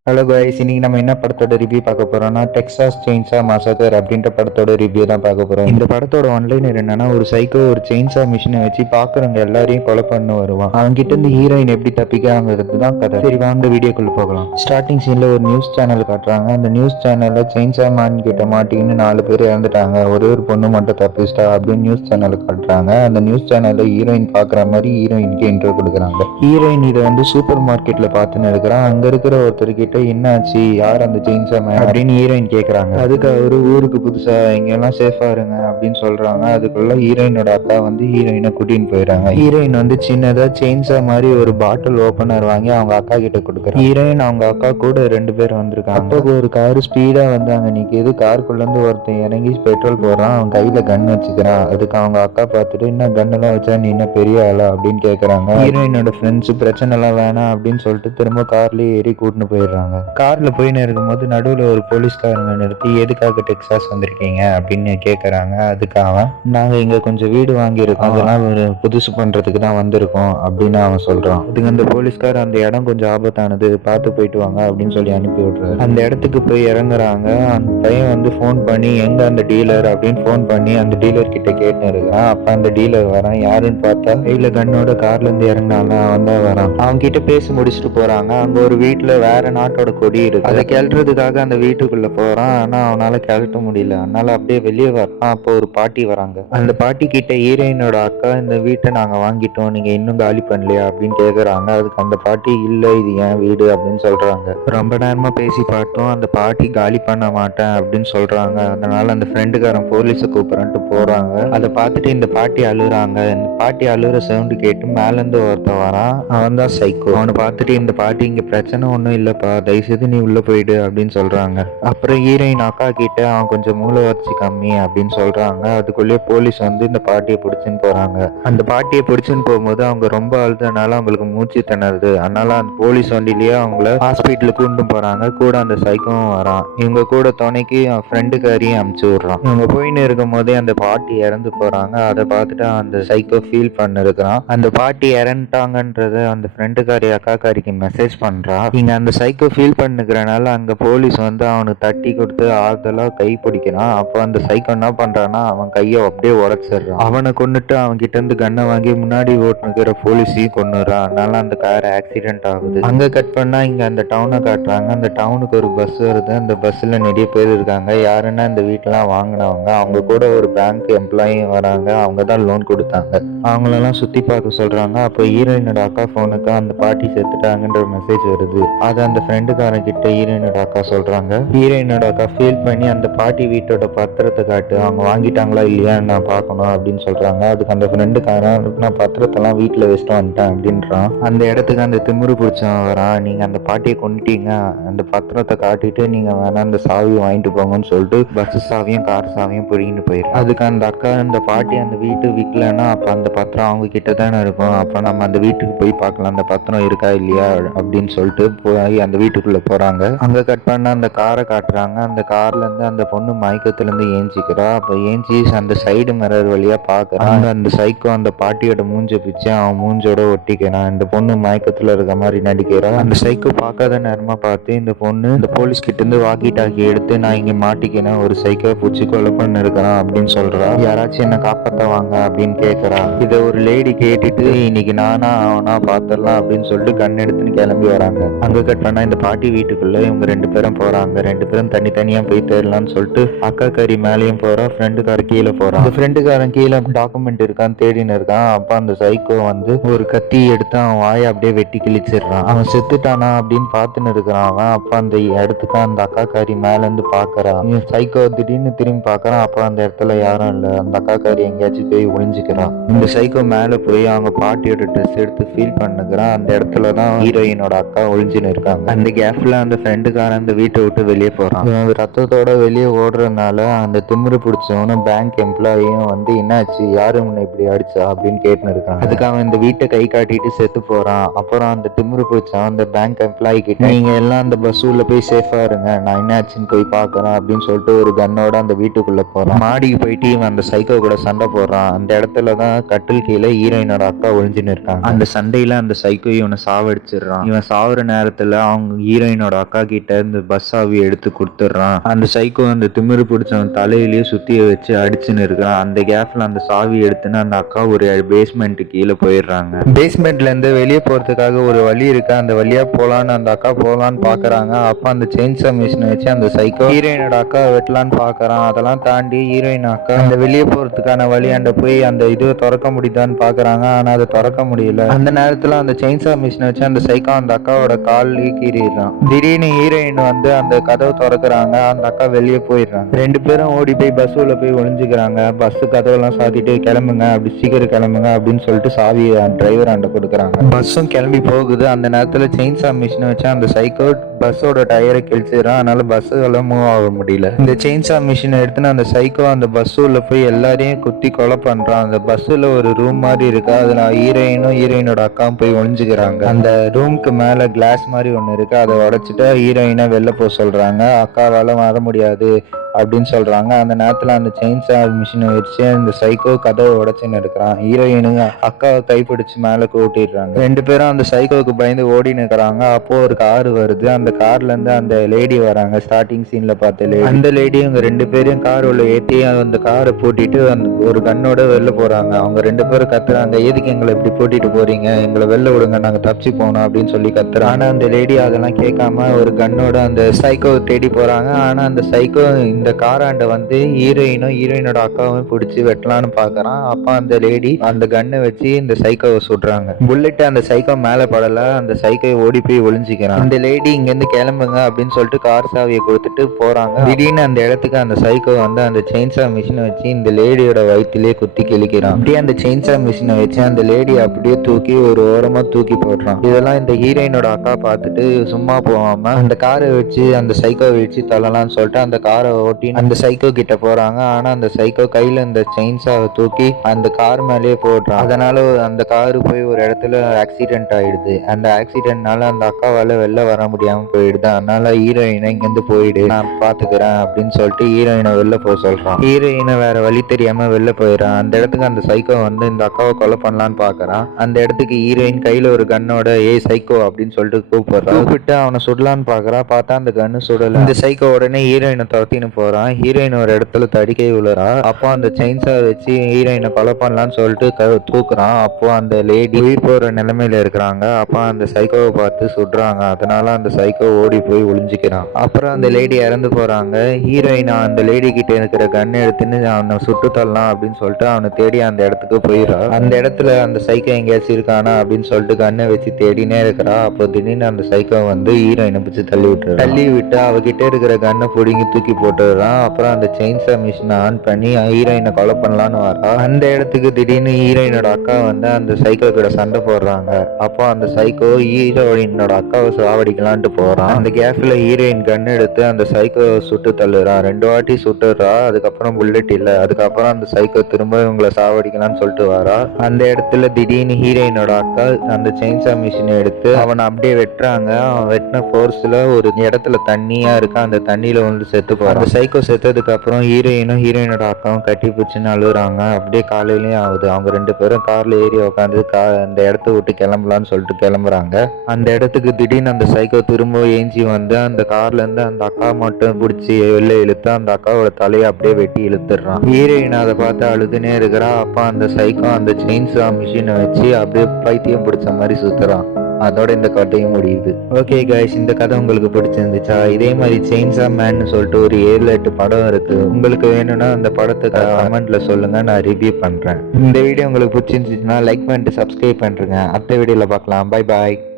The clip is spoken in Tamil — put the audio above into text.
ஹலோ காய்ஸ், இன்னைக்கு நம்ம என்ன படத்தோட ரிவ்யூ பார்க்க போறோம்னா டெக்சாஸ் செயின்சா மாசக்கர் அப்படின்ற படத்தோட ரிவ்யூ தான் பார்க்க போறோம். இந்த படத்தோட ஒன்லைனர் என்னன்னா, ஒரு சைக்கோ ஒரு செயின்சா மிஷினை வச்சு பாக்குறவங்க எல்லாரையும் கொலை பண்ண வருவான். அவங்க கிட்ட இருந்து ஹீரோயின் எப்படி தப்பிக்காங்கிறது தான் கதை. சரி வாங்க வீடியோக்குள்ள போகலாம். ஸ்டார்டிங் சீன்ல ஒரு நியூஸ் சேனல் காட்டுறாங்க. அந்த நியூஸ் சேனல்ல செயின்சா மேன் கிட்ட மாட்டின்னு 4 பேர் இறந்துட்டாங்க, ஒரே ஒரு பொண்ணு மட்டும் தப்பிச்சிட்டா அப்படின்னு நியூஸ் சேனல் காட்டுறாங்க. அந்த நியூஸ் சேனல்ல ஹீரோயின் பாக்குற மாதிரி ஹீரோயினுக்கு இன்ட்ரோ கொடுக்குறாங்க. ஹீரோயின் இதை வந்து சூப்பர் மார்க்கெட்ல பார்த்துன்னு இருக்கிறான். அங்க இருக்கிற ஒருத்தர் கிட்ட என்னாச்சு, யார் அந்த ஜெயின்ஸா மேன் அப்படின்னு ஹீரோயின் கேக்குறாங்க. அதுக்கு அவரு ஊருக்கு புதுசா, இங்க எல்லாம் சேஃபா இருங்க அப்படின்னு சொல்றாங்க. அதுக்குள்ள ஹீரோயினோட அக்கா வந்து ஹீரோயினை கூட்டின்னு போயிடுறாங்க. ஹீரோயின் வந்து சின்னதா செயின்ஸா மாதிரி ஒரு பாட்டில் ஓபனர் வாங்கி அவங்க அக்கா கிட்ட கொடுக்குறாங்க. ஹீரோயின் அவங்க அக்கா கூட 2 பேர் வந்திருக்காங்க. அப்போ ஒரு கார் ஸ்பீடா வந்து அங்க நிக்குது. காருக்குள்ள இருந்து ஒருத்தன் இறங்கி பெட்ரோல் போடுறான். அவன் கையில கன் வச்சுக்கிறான். அதுக்கு அவங்க அக்கா பார்த்துட்டு, என்ன கன் எல்லாம் வச்சா நீ என்ன பெரிய ஆளா அப்படின்னு கேக்குறாங்க. ஹீரோயினோட ஃப்ரெண்ட்ஸ் பிரச்சனை எல்லாம் வேணாம் அப்படின்னு சொல்லிட்டு திரும்ப கார்லயே ஏறி கூட்டின்னு போயிடுறாங்க. கார்ல போயின்னு இருக்கும்போது நடுவில் ஒரு போலீஸ்காரங்க நிறுத்தி, எதுக்காக டெக்சாஸ் வந்திருக்கீங்க அப்படின்னு கேட்கறாங்க. அதுக்கு அவன், நாங்க இங்க கொஞ்சம் வீடு வாங்கியிருக்கோம், அதெல்லாம் ஒரு புதுசு பண்றதுக்கு தான் வந்திருக்கோம் அப்படின்னு அவன் சொல்றான். அதுக்கு அந்த போலீஸ்கார், அந்த இடம் கொஞ்சம் ஆபத்தானது, பார்த்து போயிட்டு வாங்க அப்படின்னு சொல்லி அனுப்பி விடுறாரு. அந்த இடத்துக்கு போய் இறங்குறாங்க. அந்த பையன் வந்து ஃபோன் பண்ணி, எங்க அந்த டீலர் அப்படின்னு ஃபோன் பண்ணி அந்த டீலர் கிட்ட கேட்டு இருக்கான். அப்ப அந்த டீலர் வரான். யாருன்னு பார்த்தா கையில கண்ணோட கார்ல இருந்து இறங்கினாங்க அவன் தான் வரான். அவங்க கிட்ட பேசி முடிச்சுட்டு போறாங்க. அங்க ஒரு வீட்டுல வேற நாட்டோட கொடி இருக்கு. அதை கிளறதுக்காக அந்த வீட்டுக்குள்ள போறான். ஆனா அவனால கிளட்ட முடியல. அதனால அப்படியே வெளியே வரான். அப்போ ஒரு பாட்டி வராங்க. அந்த பாட்டி கிட்ட ஹீரோயினோட அக்கா, இந்த வீட்டை நாங்க வாங்கிட்டோம், நீங்க இன்னும் காலி பண்ணலையா அப்படின்னு கேக்குறாங்க. அதுக்கு அந்த பாட்டி, இல்ல இது என் வீடு அப்படின்னு சொல்றாங்க. ரொம்ப நேரமா பேசி பார்த்தோம், அந்த பாட்டி காலி பண்ண மாட்டேன் அப்படின்னு சொல்றாங்க. அதனால அந்த ஃப்ரெண்டுக்காரன் போலீஸை கூப்பிடறன்ட்டு போறாங்க. அதை பார்த்துட்டு இந்த பாட்டி அழுகுறாங்க. இந்த பாட்டி அழுகுற சவுண்டு கேட்டு மேல இருந்து ஒருத்தன் வரான். அவன் தான் சைக்கோ. அவனை பார்த்துட்டு இந்த பாட்டி, இங்க பிரச்சனை ஒன்றும் இல்லப்பா, தயவுசெய்து நீ உள்ள போயிடு அப்படின்னு சொல்றாங்க. அப்புறம் ஹீரோயின் அக்கா கிட்ட, அவன் கொஞ்சம் மூளை வச்சு கம்மி அப்படின்னு சொல்றாங்க. அதுக்குள்ளேயே போலீஸ் வந்து இந்த பாட்டியை பிடிச்சுன்னு போறாங்க. அந்த பாட்டியை பிடிச்சுன்னு போகும்போது அவங்க ரொம்ப அழுதனால அவங்களுக்கு மூச்சு திணறுது. அதனால அந்த போலீஸ் வண்டிலேயே அவங்கள ஹாஸ்பிட்டலுக்கு கூண்டு போறாங்க. கூட அந்த சைக்கோவும் வரான். இவங்க கூட துணைக்கு அவன் ஃப்ரெண்டுக்காரியும் அமுச்சு விடுறான். இவங்க போயின்னு இருக்கும் போதே அந்த பாட்டி இறந்து போறாங்க. அதை பார்த்துட்டு அந்த சைக்கோ ஃபீல் பண்ண இருக்கிறான். அந்த பாட்டி இறந்துட்டாங்கன்றத அந்த ஃப்ரெண்டுக்காரி அக்காக்காரிக்கு மெசேஜ் பண்றா. இங்க அந்த சைக்கோ ஃபீல் பண்ணுக்கிறனால அங்க போலீஸ் வந்து அவனுக்கு தட்டி கொடுத்து ஆறுதலா கை பிடிக்கிறான். அப்போ அந்த சைக்கோ என்ன பண்றான்னா, அவன் கையை அப்படியே உடைச்சிடுறான். அவனை கொண்டுட்டு அவன் கிட்ட இருந்து கண்ணை வாங்கி முன்னாடி ஓட்டுனுக்கிற போலீஸையும் கொண்டுறான். அதனால அந்த கார் ஆக்சிடென்ட் ஆகுது. அங்க கட் பண்ணா இங்க அந்த டவுனை காட்டுறாங்க. அந்த டவுனுக்கு ஒரு பஸ் வருது. அந்த பஸ்ல நிறைய பேர் இருக்காங்க. யாருன்னா இந்த வீட்டெல்லாம் வாங்கினவங்க. அவங்க கூட ஒரு பேங்க் எம்ப்ளாயும் வராங்க. அவங்க தான் லோன் கொடுத்தாங்க. அவங்களெல்லாம் சுத்தி பார்க்க சொல்றாங்க. அப்போ ஹீரோயினோட அக்கா போனுக்கு அந்த பாட்டி செத்துட்டாங்கன்ற மெசேஜ் வருது. அதை அந்த ஃப்ரெண்டுக்காரன் கிட்ட ஹீரோயினோட அக்கா சொல்றாங்க. ஹீரோயினோட அக்கா ஃபீல் பண்ணி, அந்த பாட்டி வீட்டோட பத்திரத்தை காட்டு, அவங்க வாங்கிட்டாங்களா இல்லையா நான் பார்க்கணும் அப்படின்னு சொல்றாங்க. அதுக்கு அந்த ஃப்ரெண்டுக்காரன், நான் பத்திரத்தெல்லாம் வீட்டுல வச்சுட்டு வந்துட்டேன் அப்படின்றான். அந்த இடத்துக்கு அந்த திமிரு பிடிச்சவன் வரான். நீங்க அந்த பாட்டியை கொண்டுட்டீங்க, அந்த பத்திரத்தை காட்டிட்டு நீங்க வேணா அந்த சாவியை வாங்கிட்டு போங்கன்னு சொல்லிட்டு பஸ் சாவியும் கார் சாவியும் பிடிக்கிட்டு போயிடும். அதுக்கு அந்த அக்கா, அந்த பாட்டி அந்த வீட்டு விற்கலன்னா அப்ப அந்த பத்திரம் அவங்க கிட்ட தானே இருக்கும், அப்ப நம்ம அந்த வீட்டுக்கு போய் பார்க்கலாம் அந்த பத்திரம் இருக்கா இல்லையா அப்படின்னு சொல்லிட்டு போய் அந்த வீட்டுக்குள்ள போறாங்க. அங்க கட் பண்ண அந்த காரை காட்டுறாங்க. அந்த கார்ல இருந்து அந்த பொண்ணு மயக்கத்துல இருந்து ஏஞ்சிக்கிறா. அப்ப ஏஞ்சி அந்த சைடு மிரர் வழியா பாக்குறான். அந்த சைக்கோ அந்த பாட்டியோட மூஞ்ச பிச்சு அவன் மூஞ்சோட ஒட்டிக்கிறான். இந்த பொண்ணு மயக்கத்துல இருக்க மாதிரி நடிக்கிறா. அந்த சைக்கோ பார்க்காத நேரமா பார்த்து இந்த பொண்ணு இந்த போலீஸ் கிட்ட இருந்து வாக்கி டாக்கி எடுத்து, நான் இங்க மாட்டிக்கிறேன், ஒரு சைக்கோ பூச்சி கொலை பண்ண இருக்கிறான் அப்படின்னு சொல்றா. யாராச்சும் என்ன காப்பாத்த வாங்க அப்படின்னு கேக்குறா. இதை ஒரு லேடி கேட்டுட்டு, இன்னைக்கு நானா அவனா பாத்திரலாம் அப்படின்னு சொல்லிட்டு கண் எடுத்துன்னு கிளம்பி வராங்க. அங்க கட் பண்ணா இந்த பாட்டி வீட்டுக்குள்ள இவங்க 2 பேரும் போறாங்க. 2 பேரும் தனித்தனியா போய் தேடலாம்னு சொல்லிட்டு அக்கா காரி மேலேயும் போறா, ஃப்ரெண்டுக்கார கீழே போறான். அந்த ஃப்ரெண்டுக்காரன் கீழே டாக்குமெண்ட் இருக்கான்னு தேடின்னு இருக்கான். அப்ப அந்த சைக்கோ வந்து ஒரு கத்தி எடுத்து அவன் வாயை அப்படியே வெட்டி கிழிச்சிடுறான். அவன் செத்துட்டானா அப்படின்னு பார்த்துன்னு இருக்கிறான் அவன். அப்ப அந்த இடத்துக்கு அந்த அக்கா காரி மேல இருந்து பாக்குறான். சைக்கோ திடீர்னு திரும்பி பாக்குறான். அப்ப அந்த இடத்துல யாரும் இல்ல. அந்த அக்கா காரி எங்கேயாச்சும் போய் ஒளிஞ்சுக்கிறான். இந்த சைக்கோ மேல போய் அவங்க பாட்டியோட ட்ரெஸ் எடுத்து ஃபீல் பண்ணுகிறான். அந்த இடத்துல தான் ஹீரோயினோட அக்கா ஒளிஞ்சுன்னு இருக்காங்க. அந்த கேப்ல அந்த ஃப்ரெண்டுக்காரன் அந்த வீட்டை விட்டு வெளியே போறான். இவன் ரத்தத்தோட வெளியே ஓடுறதுனால அந்த திமிரு பிடிச்சவனும் பேங்க் எம்ப்ளாயும் வந்து, என்னாச்சு, யாரு முன்ன இப்படி அடிச்சா அப்படின்னு கேட்டுன்னு இருக்கான். அதுக்கு அவன் இந்த வீட்டை கை காட்டிட்டு செத்து போறான். அப்புறம் அந்த திமிரு பிடிச்சவன் அந்த பேங்க் எம்ப்ளாயி கிட்ட, நீங்க எல்லாம் அந்த பஸ் உள்ள போய் சேஃபா இருங்க, நான் என்னாச்சுன்னு போய் பாக்குறேன் அப்படின்னு சொல்லிட்டு ஒரு கன்னோட அந்த வீட்டுக்குள்ள போறான். மாடிக்கு போயிட்டு இவன் அந்த சைக்கோ கூட சண்டை போடுறான். அந்த இடத்துல தான் கட்டில் கீழே ஹீரோயினோட அக்கா ஒளிஞ்சுன்னு இருக்காங்க. அந்த சண்டையில அந்த சைக்கோ இவனை சாவடிச்சிடுறான். இவன் சாவுற நேரத்துல அவங்க ஹீரோயினோட அக்கா கிட்ட இந்த பஸ் சாவி எடுத்து கொடுத்துடுறான். அந்த சைக்கோ அந்த திமிரு பிடிச்சவன் தலையிலேயே சுத்திய வச்சு அடிச்சுன்னு இருக்கான். அந்த கேப்ல அந்த சாவி எடுத்துன்னு அந்த அக்கா ஒரு பேஸ்மெண்ட் கீழே போயிடுறாங்க. பேஸ்மெண்ட்ல இருந்து வெளியே போறதுக்காக ஒரு வழி இருக்கு. அந்த வழியா போலான்னு அந்த அக்கா போலான்னு பாக்குறாங்க. அப்ப அந்த செயின்சா மிஷினை வச்சு அந்த சைக்கோ ஹீரோயினோட அக்கா வெட்டலான்னு பாக்குறான். அதெல்லாம் தாண்டி ஹீரோயின் அக்கா அந்த வெளியே போறதுக்கான வழியாண்ட போய் அந்த இது திறக்க முடியுதான்னு பாக்குறாங்க. ஆனா அதை திறக்க முடியல. அந்த நேரத்துல அந்த செயின்சா மிஷினை வச்சு அந்த சைக்கோ அந்த அக்காவோட கால் கீறிடுறான். திடீர்னு ஹீரோயின் வந்து அந்த கதவை திறக்கிறாங்க. அந்த அக்கா வெளியே போயிடுறாங்க. ரெண்டு பேரும் ஓடி போய் பஸ் உள்ள போய் ஒளிஞ்சுக்கிறாங்க. பஸ் கதவெல்லாம் சாத்திட்டு கிளம்புங்க, அப்படி சீக்கிரம் கிளம்புங்க அப்படின்னு சொல்லிட்டு சாவி டிரைவர் ஆண்ட கொடுக்குறாங்க. பஸ்ஸும் கிளம்பி போகுது. அந்த நேரத்துல செயின்சா மிஷினை வச்சு அந்த சைக்கோ பஸ்ஸோட டயரை கிழிச்சிடறான். அதனால பஸ் எல்லாம் மூவ் ஆக முடியல. இந்த செயின்சா மிஷினை எடுத்துன்னு அந்த சைக்கோ அந்த பஸ் உள்ள போய் எல்லாரையும் குத்தி கொலை பண்றான். அந்த பஸ்ல ஒரு ரூம் மாதிரி இருக்கு. அதுல ஹீரோயினோட அக்காவும் போய் ஒளிஞ்சுக்கிறாங்க. அந்த ரூமுக்கு மேல கிளாஸ் மாதிரி ஒண்ணு இருக்கு. அதை உடைச்சிட்டு ஹீரோயினை வெளில போக சொல்றாங்க. அக்காவால வர முடியாது அப்படின்னு சொல்றாங்க. அந்த நேரத்துல அந்த செயின்சா மிஷினை வச்சு அந்த சைக்கோ கதவை உடைச்சுன்னு இருக்கிறான். ஹீரோயினுங்க அக்காவை கைப்பிடிச்சு மேல கூட்டிடுறாங்க. ரெண்டு பேரும் அந்த சைக்கோவுக்கு பயந்து ஓடின்னு இருக்கிறாங்க. அப்போ ஒரு கார் வருது. அந்த கார்ல இருந்து அந்த லேடி வராங்க. ஸ்டார்டிங் சீன்ல பார்த்த லேடி. அந்த லேடி அவங்க ரெண்டு பேரையும் கார் உள்ள ஏற்றி அந்த காரை பூட்டிட்டு அந்த ஒரு கண்ணோட வெளில போறாங்க. அவங்க ரெண்டு பேரும் கத்துறாங்க, எதுக்கு எங்களை இப்படி பூட்டிட்டு போறீங்க, எங்களை வெளில விடுங்க, நாங்க தப்பிச்சு போனோம் அப்படின்னு சொல்லி கத்துறாங்க. ஆனா அந்த லேடி அதெல்லாம் கேட்காம ஒரு கண்ணோட அந்த சைக்கோ தேடி போறாங்க. ஆனா அந்த சைக்கோ இந்த காராண்ட வந்து ஹீரோயினோட அக்காவும் பிடிச்சி வெட்டலான்னு பாக்குறான். அப்ப அந்த லேடி அந்த கண்ணை வச்சு இந்த சைக்கோவை சுடுறாங்க. புல்லட் அந்த சைக்கோ மேல படல. அந்த சைக்கோ ஓடி போய் ஒளிஞ்சுக்கிறான். இந்த லேடி இங்க இருந்து கிளம்புங்க அப்படின்னு சொல்லிட்டு கார் சாவியை கொடுத்துட்டு போறாங்க. திடீர்னு அந்த இடத்துக்கு அந்த சைக்கோ வந்து அந்த செயின்சா மிஷினை வச்சு இந்த லேடியோட வயிற்றிலே குத்தி கிழிக்கிறான். அப்படியே அந்த செயின்சா மிஷினை வச்சு அந்த லேடி அப்படியே தூக்கி ஒரு ஓரமா தூக்கி போடுறான். இதெல்லாம் இந்த ஹீரோயினோட அக்கா பார்த்துட்டு சும்மா போகாம அந்த காரை வச்சு அந்த சைக்கோ வச்சு தள்ளலாம்னு சொல்லிட்டு அந்த காரை ஓட்டி அந்த சைக்கோ கிட்ட போறாங்க. ஆனா அந்த சைக்கோ கையில இந்த செயின்சாவை தூக்கி அந்த கார் மேலேயே போடுறான். அதனால அந்த காரு போய் ஒரு இடத்துல ஆக்சிடென்ட் ஆயிடுது. அந்த ஆக்சிடென்ட்னால அந்த அக்காவால வெளில வர முடியாம போயிடுது. அதனால ஹீரோயினை இங்கிருந்து போயிடு, நான் பாத்துக்கிறேன் அப்படின்னு சொல்லிட்டு ஹீரோயினை வெளில போக சொல்றான். ஹீரோயினை வேற வழி தெரியாம வெளில போயிடறான். அந்த இடத்துக்கு அந்த சைக்கோ வந்து இந்த அக்காவை கொலை பண்ணலான்னு பாக்குறான். அந்த இடத்துக்கு ஹீரோயின் கையில ஒரு கன்னோட சைக்கோ அப்படின்னு சொல்லிட்டு கூப்பிட்டு அவனை சுடலான்னு பாக்குறா. பார்த்தா அந்த கன்னு சுடல. இந்த சைக்கோ உடனே ஹீரோயினை துரத்தின்னு போறான். ஹீரோயின் ஒரு இடத்துல தடிக்கை விழுறா. அப்போ அந்த செயின்சா வச்சு ஹீரோயினை கொலை பண்ணலான்னு சொல்லிட்டு தூக்குறான். அப்போ அந்த லேடி உயிர் போற நிலைமையில இருக்கிறாங்க. அப்போ அந்த சைக்கோவை பார்த்து சுடுறாங்க. அதனால அந்த சைக்கோ ஓடி போய் ஒளிஞ்சுக்கிறான். அப்புறம் அந்த லேடி இறந்து போறாங்க. ஹீரோயின் அந்த லேடி கிட்ட இருக்கிற கன் எடுத்துன்னு அவனை சுட்டு தள்ளலாம் அப்படின்னு சொல்லிட்டு அவனை தேடி அந்த இடத்துக்கு போயிடா. அந்த இடத்துல அந்த சைக்கோ எங்கேயாச்சும் இருக்கானா அப்படின்னு சொல்லிட்டு கண்ணை வச்சு தேடினே இருக்கிறா. அப்போ திடீர்னு அந்த சைக்கோ வந்து ஹீரோயினை பிடிச்சி தள்ளி விட்டு அவகிட்ட இருக்கிற கண்ணை பிடிங்கி தூக்கி போட்டுறான். அப்புறம் அந்த செயின்சா மிஷினை ஆன் பண்ணி ஹீரோயினை கொலை பண்ணலான்னு வரா. அந்த இடத்துக்கு திடீர்னு ஹீரோயினோட அக்கா வந்து அந்த சைக்கோ கூட சண்டை போடுறாங்க. அப்போ அந்த சைக்கோ ஹீரோயினோட அக்காவை சாவடிக்கலான்ட்டு போறான். அந்த கேப்ல ஹீரோயின் கன் எடுத்து அந்த சைக்கோ சுட்டு தள்ளுறான். 2 வாட்டி சுட்டுறா. அதுக்கப்புறம் புல்லட் இல்ல. அதுக்கப்புறம் அந்த சைக்கோ திரும்ப இவங்களை சாவடிக்கலாம்னு சொல்லிட்டு வரா. அந்த இடத்துல திடீர்னு ஹீரோயினோட அக்கா அந்த செயின்சா மிஷினை எடுத்து அவனை அப்படியே வெட்டுறாங்க. அவன் வெட்டின போர்ஸ்ல ஒரு இடத்துல தண்ணியா இருக்கு. அந்த தண்ணியில வந்து செத்து போறான். அந்த சைக்கோ செத்ததுக்கு அப்புறம் ஹீரோயினோட அக்காவும் கட்டி பிடிச்சுன்னு அழுகுறாங்க. அப்படியே காலையிலயும் ஆகுது. அவங்க ரெண்டு பேரும் கார்ல ஏறி உட்காந்து அந்த இடத்த விட்டு கிளம்பலான்னு சொல்லிட்டு கிளம்புறாங்க. அந்த இடத்துக்கு திடீர்னு அந்த சைக்கோ திரும்ப ஏஞ்சி வந்து அந்த கார்ல இருந்து அந்த அக்கா மட்டும் பிடிச்சி வெளில இழுத்து அந்த அக்காவோட தலையை அப்படியே வெட்டி இழுத்துடுறான். ஹீரோயின் அதை பார்த்து அழுதுனே இருக்கிறா. அப்பா அந்த சைக்கோ அந்த செயின்சா மிஷினை வச்சு அப்படியே பைத்தியம் பிடிச்ச மாதிரி சுத்துறான். அதோட இந்த கதையும் முடியுது. ஓகே கைஸ், இந்த கதை உங்களுக்கு பிடிச்சிருந்துச்சா? இதே மாதிரி செயின்சா மேன் சொல்லிட்டு ஒரு 7-8 படம் இருக்கு. உங்களுக்கு வேணும்னா அந்த படத்துக்கு கமெண்ட்ல சொல்லுங்க, நான் ரிவ்யூ பண்றேன். இந்த வீடியோ உங்களுக்கு பிடிச்சிருந்துச்சுன்னா லைக் பண்ணிட்டு சப்ஸ்கிரைப் பண்றேங்க. அடுத்த வீடியோல பார்க்கலாம். Bye bye.